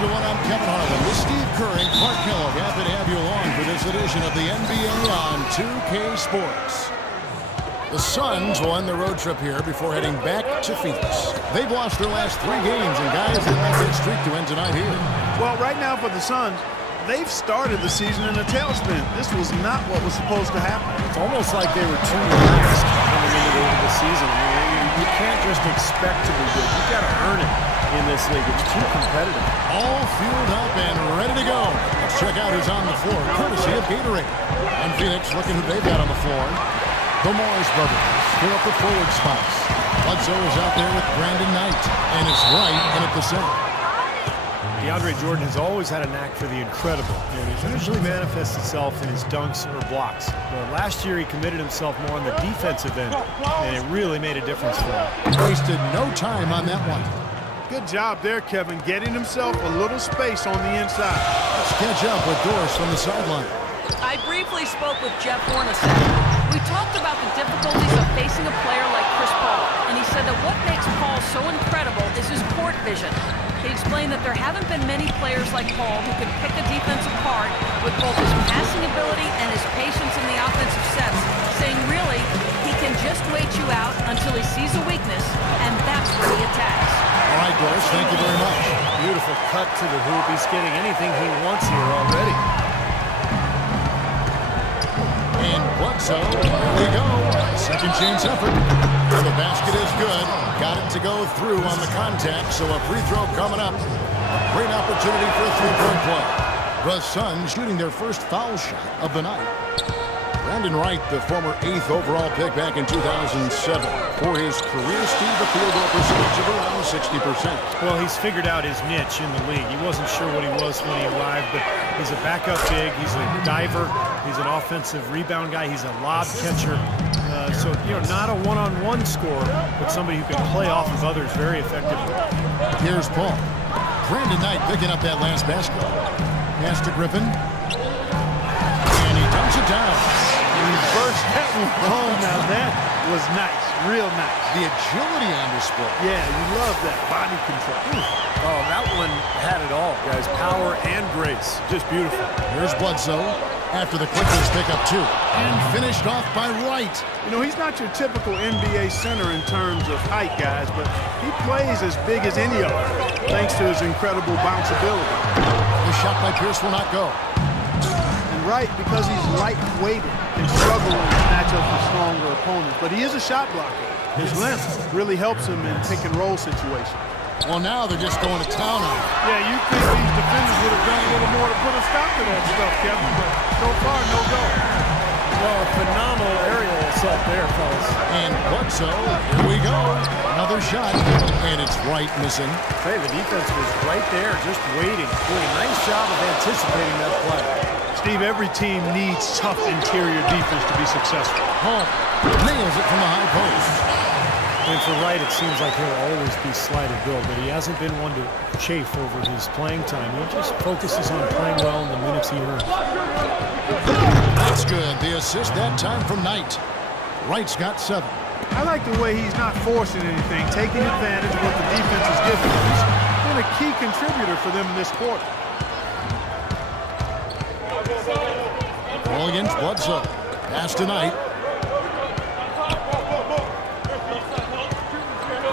everyone. I'm Kevin Harlan with Steve Kerr and Clark Kellogg. Happy to have you along for this edition of the NBA on 2K Sports. The Suns will end the road trip here before heading back to Phoenix. They've lost their last 3 games, and guys, they like that streak to end tonight here. Well, right now for the Suns, they've started the season in a tailspin. This was not what was supposed to happen. It's almost like they were too relaxed coming into the season. I mean, you can't just expect to be good. You've got to earn it in this league. It's too competitive. All fueled up and ready to go. Let's check out who's on the floor, courtesy of Gatorade. And Phoenix, looking who they've got on the floor. The Morris brothers fill up the forward spots. Bledsoe is out there with Brandon Knight, and it's right in at the center. DeAndre Jordan has always had a knack for the incredible, and it usually manifests itself in his dunks or blocks. Well, last year he committed himself more on the defensive end, and it really made a difference for him. Wasted no time on that one. Good job there, Kevin, getting himself a little space on the inside. Let's catch up with Doris from the sideline. I briefly spoke with Jeff Hornacek. We talked about the difficulties of facing a player like Chris Paul, and he said that what makes Paul so incredible is his court vision. He explained that there haven't been many players like Paul who can pick a defense apart with both his passing ability and his patience in the offensive sets, saying really, he can just wait you out until he sees a weakness, and that's where he attacks. All right, Doris, thank you very much. Beautiful cut to the hoop. He's getting anything he wants here already. And Bledsoe, there we go. Second chance effort. And the basket is good. Got it to go through on the contact, so a free throw coming up. A great opportunity for a three-point play. The Suns shooting their first foul shot of the night. Brandon Wright, the former 8th overall pick back in 2007. For his career, Steve, a field goal percentage of around 60%. Well, he's figured out his niche in the league. He wasn't sure what he was when he arrived, but he's a backup big. He's a diver. He's an offensive rebound guy. He's a lob catcher. So, not a one-on-one scorer, but somebody who can play off of others very effectively. Here's Paul. Brandon Knight picking up that last basket. Pass to Griffin. And he dumps it down. Reverse that one. Oh, now that was nice. Real nice. The agility on display. Yeah, you love that body control. Oh, that one had it all, guys. Power and grace. Just beautiful. Here's Bledsoe after the Clippers pick up 2. And finished off by Wright. He's not your typical NBA center in terms of height, guys, but he plays as big as any of them, thanks to his incredible bounceability. The shot by Pierce will not go. And Wright, because he's light-weighted, can struggle in matchups with stronger opponents, but he is a shot blocker. His length really helps him in pick-and-roll situations. Well, now they're just going to town on him. Yeah, you think these defenders would have done a little more to put a stop to that stuff, Kevin, but so far, no go. Well, phenomenal aerial assault there, fellas. And Bledsoe, here we go. Another shot, and it's Wright missing. Hey, the defense was right there, just waiting. Doing a nice job of anticipating that play. Steve, every team needs tough interior defense to be successful. Hall nails it from the high post. And for Wright, it seems like he'll always be slight of build, but he hasn't been one to chafe over his playing time. He just focuses on playing well in the minutes he earns. That's good. The assist that time from Knight. Wright's got 7. I like the way he's not forcing anything, taking advantage of what the defense is giving him. He's been a key contributor for them in this quarter. Ball against Bledsoe. Pass to Knight.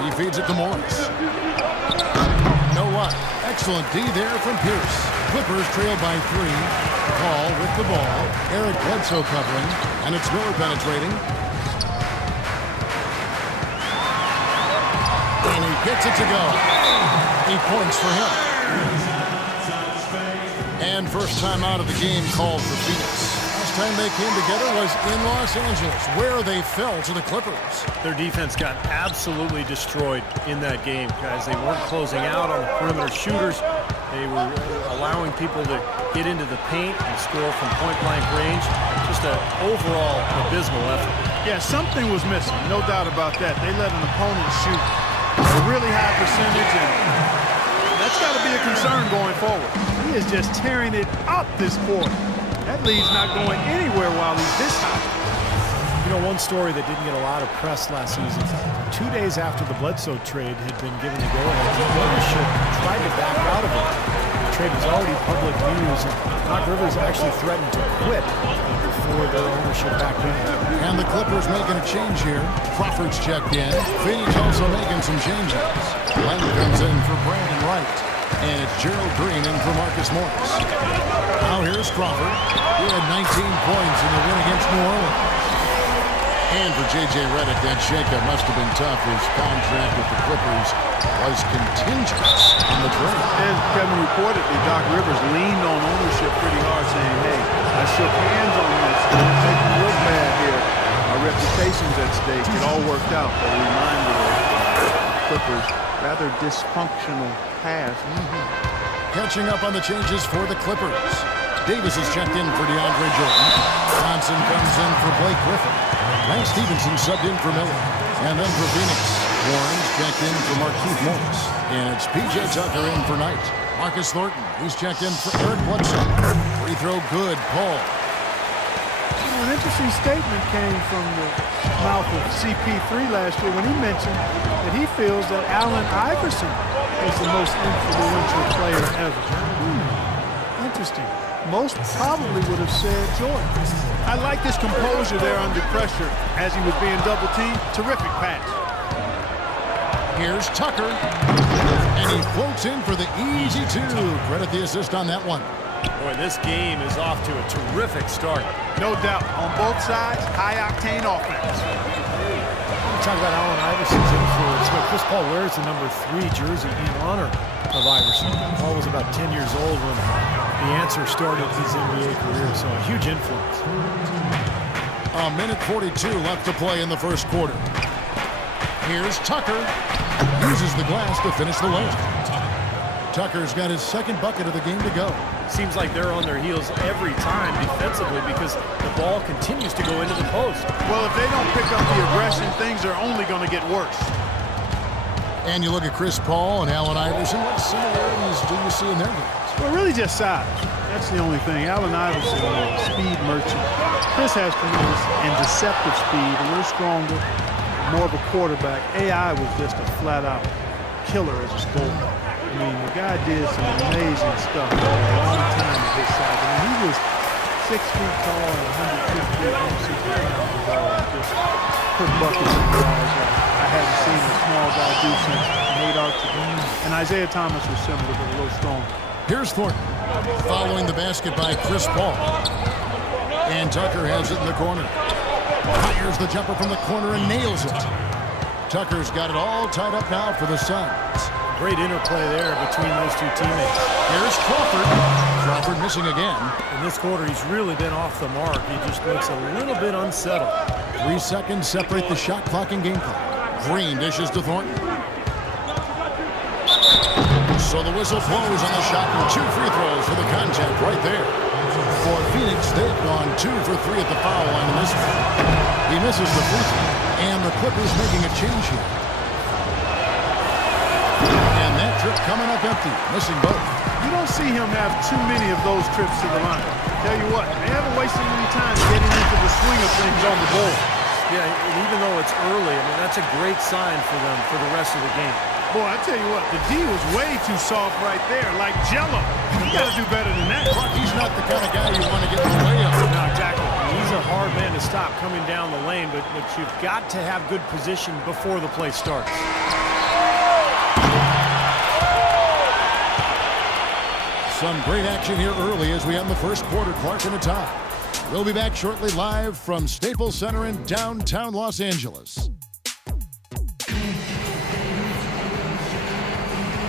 He feeds it to Morris. No what? Excellent D there from Pierce. Clippers trail by 3. Paul with the ball. Eric Bledsoe covering. And it's Miller penetrating. And he gets it to go. 8 points for him. And first time out of the game called for Phoenix. Last time they came together was in Los Angeles, where they fell to the Clippers. Their defense got absolutely destroyed in that game, guys. They weren't closing out on the perimeter shooters. They were allowing people to get into the paint and score from point-blank range. Just an overall abysmal effort. Yeah, something was missing, no doubt about that. They let an opponent shoot a really high percentage, and that's got to be a concern going forward. He is just tearing it up this quarter. That lead's not going anywhere while he's this high. One story that didn't get a lot of press last season, 2 days after the Bledsoe trade had been given the go-ahead, the ownership tried to back out of it. trade was already public news. And Doc Rivers actually threatened to quit before their ownership backed in. And the Clippers making a change here. Crawford's checked in. Phoenix also making some changes. Len comes in for Brandon Wright. And it's Gerald Green in for Marcus Morris. Now here's Crawford. He had 19 points in the win against New Orleans. And for J.J. Redick, that shakeup must have been tough. His contract with the Clippers was contingent on the trade. As Kevin reportedly, Doc Rivers leaned on ownership pretty hard, saying, hey, I shook hands on this. Don't make me look bad here. Our reputation's at stake. It all worked out, but a reminder of Clippers' rather dysfunctional past. Catching up on the changes for the Clippers. Davis is checked in for DeAndre Jordan. Johnson comes in for Blake Griffin. Lance Stevenson subbed in for Miller. And then for Phoenix, Warren's checked in for Markieff Morris. And it's P.J. Tucker in for Knight. Marcus Thornton, he's checked in for Eric Bledsoe. Free throw good, Paul. An interesting statement came from the mouth of CP3 last year when he mentioned that he feels that Allen Iverson is the most influential player ever. Interesting. Most probably would have said Jordan. I like his composure there under pressure as he was being double-teamed. Terrific pass. Here's Tucker. And he floats in for the easy two. Credit the assist on that one. Boy, this game is off to a terrific start. No doubt. On both sides, high-octane offense. Talk about Allen Iverson's influence. You know, Chris Paul wears the number 3 jersey in honor of Iverson. Paul was about 10 years old when the answer started his NBA career, so a huge influence. A minute 42 left to play in the first quarter. Here's Tucker. Uses the glass to finish the layup. Tucker's got his second bucket of the game to go. Seems like they're on their heels every time defensively because the ball continues to go into the post. Well, if they don't pick up the aggression, things are only going to get worse. And you look at Chris Paul and Allen Iverson. What similarities do you see in their games? Well, really just size. That's the only thing. Allen Iverson is a speed merchant. Chris has tremendous and deceptive speed, a little stronger, more of a quarterback. AI was just a flat-out killer as a scorer. I mean, the guy did some amazing stuff for a long time at this size. I mean, he was 6 feet tall and 160 pounds. Just put buckets in guys. I hadn't seen a small guy do since Nate Archibald. And Isaiah Thomas was similar, but a little stronger. Here's Thornton following the basket by Chris Paul. And Tucker has it in the corner. Fires the jumper from the corner and nails it. Tucker's got it all tied up now for the Suns. Great interplay there between those two teammates. Here's Crawford. Crawford missing again. In this quarter, he's really been off the mark. He just looks a little bit unsettled. 3 seconds separate the shot clock and game clock. Green dishes to Thornton. So the whistle blows on the shot and 2 free throws for the contact right there. For Phoenix, they've gone 2 for 3 at the foul line in this one. He misses the free throw. And the Clippers making a change here. And that trip coming up empty, missing both. You don't see him have too many of those trips to the line. Tell you what, they haven't wasted any time getting into the swing of things on the board. Yeah, and even though it's early, I mean, that's a great sign for them for the rest of the game. Boy, I tell you what, the D was way too soft right there, like Jello. You got to do better than that. He's not the kind of guy you want to get in the way of. No, exactly. He's a hard man to stop coming down the lane, but you've got to have good position before the play starts. Some great action here early as we end the first quarter. Clark in a tie. We'll be back shortly live from Staples Center in downtown Los Angeles.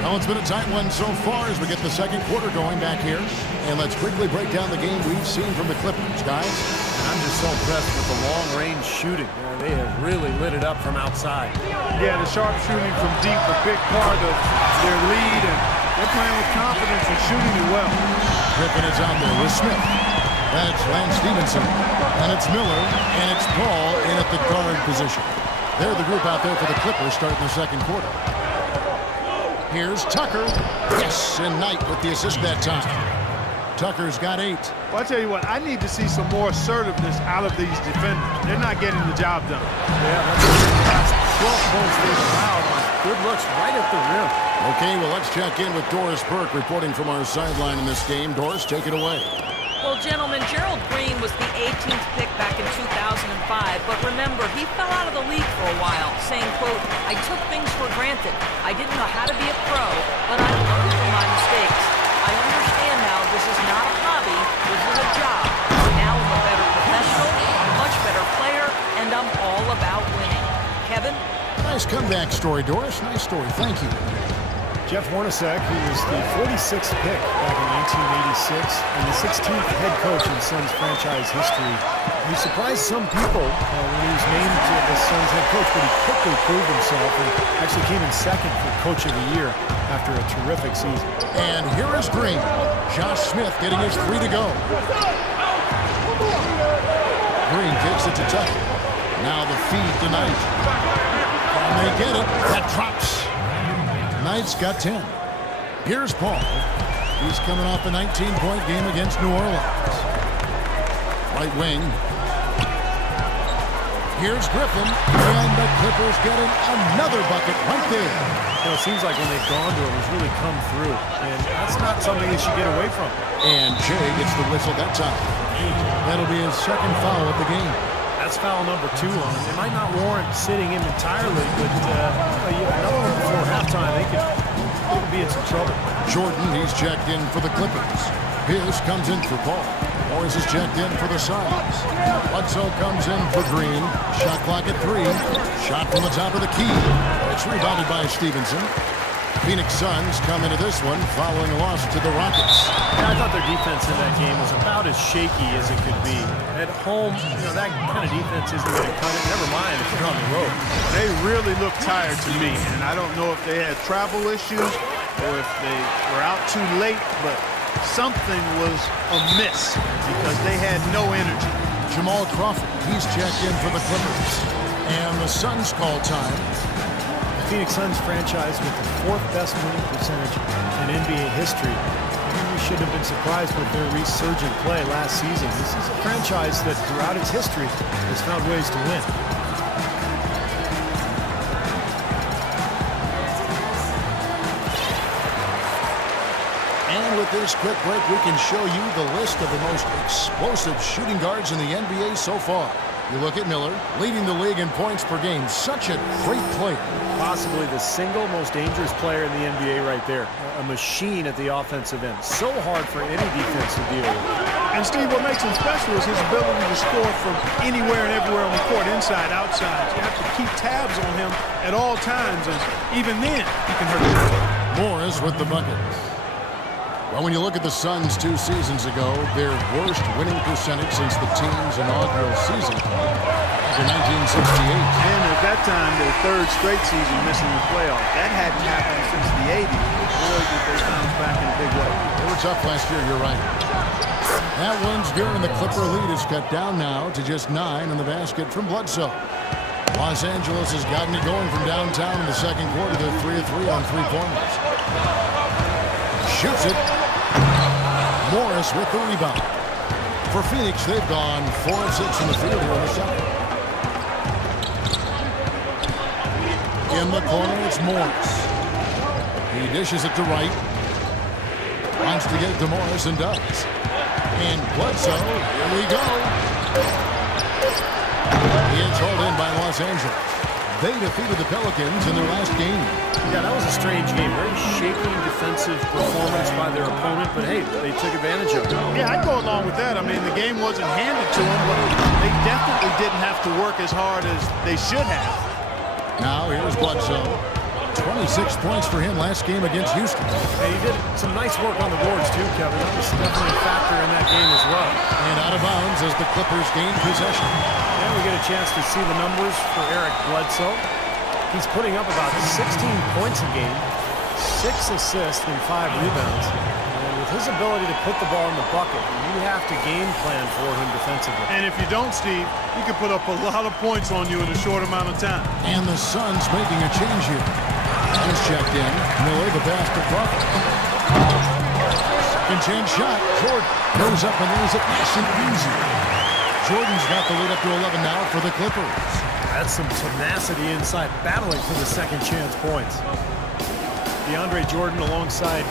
Well, it's been a tight one so far as we get the second quarter going back here. And let's quickly break down the game we've seen from the Clippers, guys. I'm just so impressed with the long-range shooting. They have really lit it up from outside. Yeah, the sharp shooting from deep, a big part of their lead, and they're playing with confidence and shooting it well. Griffin is out there with Smith. That's Lance Stevenson. And it's Miller, and it's Paul in at the guard position. They're the group out there for the Clippers starting the second quarter. Here's Tucker. Yes, and Knight with the assist that time. Tucker's got 8. Well, I tell you what, I need to see some more assertiveness out of these defenders. They're not getting the job done. Yeah, that's the last 12 points they've allowed on Good looks right at the rim. Okay, well, let's check in with Doris Burke reporting from our sideline in this game. Doris, take it away. Well, gentlemen, Gerald Green was the 18th pick back in 2005, but remember, he fell out of the league for a while, saying, quote, "I took things for granted. I didn't know how to be a pro, but I learned from my mistakes. I understand now this is not a hobby, this is a job. Now I'm a better professional, a much better player, and I'm all about winning." Kevin? Nice comeback story, Doris. Nice story. Thank you. Jeff Hornacek, who was the 46th pick back in 1986 and the 16th head coach in Suns franchise history. He surprised some people when he was named the Suns head coach, but he quickly proved himself and actually came in second for Coach of the Year after a terrific season. And here is Green. Josh Smith getting his 3 to go. Green takes it to Tucker. Now the feed to Knight. And they get it. That drops. Knight's got 10. Here's Paul. He's coming off a 19-point game against New Orleans. Right wing. Here's Griffin. And the Clippers getting another bucket right there. You know, it seems like when they've gone to him, he's really come through. And that's not something they should get away from. And Jay gets the whistle that time. That'll be his second foul of the game. That's foul number 2 on him. It might not warrant sitting him entirely, but another one before halftime, they could be in some trouble. Jordan, he's checked in for the Clippers. Pierce comes in for Paul. Morris is checked in for the Suns. Bledsoe comes in for Green. Shot clock at 3. Shot from the top of the key. It's rebounded by Stevenson. Phoenix Suns come into this one following a loss to the Rockets. Yeah, I thought their defense in that game was about as shaky as it could be. At home, that kind of defense isn't going to cut it. Never mind if you're on the road. They really look tired to me, and I don't know if they had travel issues or if they were out too late, but something was amiss because they had no energy. Jamal Crawford, he's checked in for the Clippers. And the Suns call time. Phoenix Suns franchise with the 4th best winning percentage in NBA history. We shouldn't have been surprised with their resurgent play last season. This is a franchise that throughout its history has found ways to win. And with this quick break, we can show you the list of the most explosive shooting guards in the NBA so far. You look at Miller, leading the league in points per game. Such a great player. Possibly the single most dangerous player in the NBA right there. A machine at the offensive end. So hard for any defense to deal with. And Steve, what makes him special is his ability to score from anywhere and everywhere on the court, inside, outside. You have to keep tabs on him at all times, and even then, he can hurt you. Morris with the bucket. Well, when you look at the Suns 2 seasons ago, their worst winning percentage since the team's inaugural season in 1968. And at that time, their 3rd straight season missing the playoffs. That hadn't happened since the 80s. Boy, did they bounce back in a big way. They were tough last year, you're right. That one's good, and the Clipper lead is cut down now to just 9 in the basket from Bledsoe. Los Angeles has gotten it going from downtown in the second quarter. They're 3 of 3 on 3-pointers. Shoots it. Morris with the rebound. For Phoenix, they've gone 4 of 6 from the field here in the second. In the corner, it's Morris. He dishes it to Wright. Wants to get it to Morris and does. And Bledsoe, here we go. He is hauled in by Los Angeles. They defeated the Pelicans in their last game. Yeah, that was a strange game. Very shaky defensive performance by their opponent, but hey, they took advantage of it. Yeah, I'd go along with that. I mean, the game wasn't handed to them, but they definitely didn't have to work as hard as they should have. Now here's Bledsoe. 26 points for him last game against Houston. Hey, he did some nice work on the boards too, Kevin. That was definitely a factor in that game as well. And out of bounds as the Clippers gain possession. And we get a chance to see the numbers for Eric Bledsoe. He's putting up about 16 points a game, 6 assists and 5 rebounds. And with his ability to put the ball in the bucket, you have to game plan for him defensively. And if you don't, Steve, he can put up a lot of points on you in a short amount of time. And the Suns making a change here. Is checked in. Miller, the pass to Crawford. Second chance shot. Jordan goes up and lays it nice and easy. Jordan's got the lead up to 11 now for the Clippers. That's some tenacity inside, battling for the second chance points. DeAndre Jordan alongside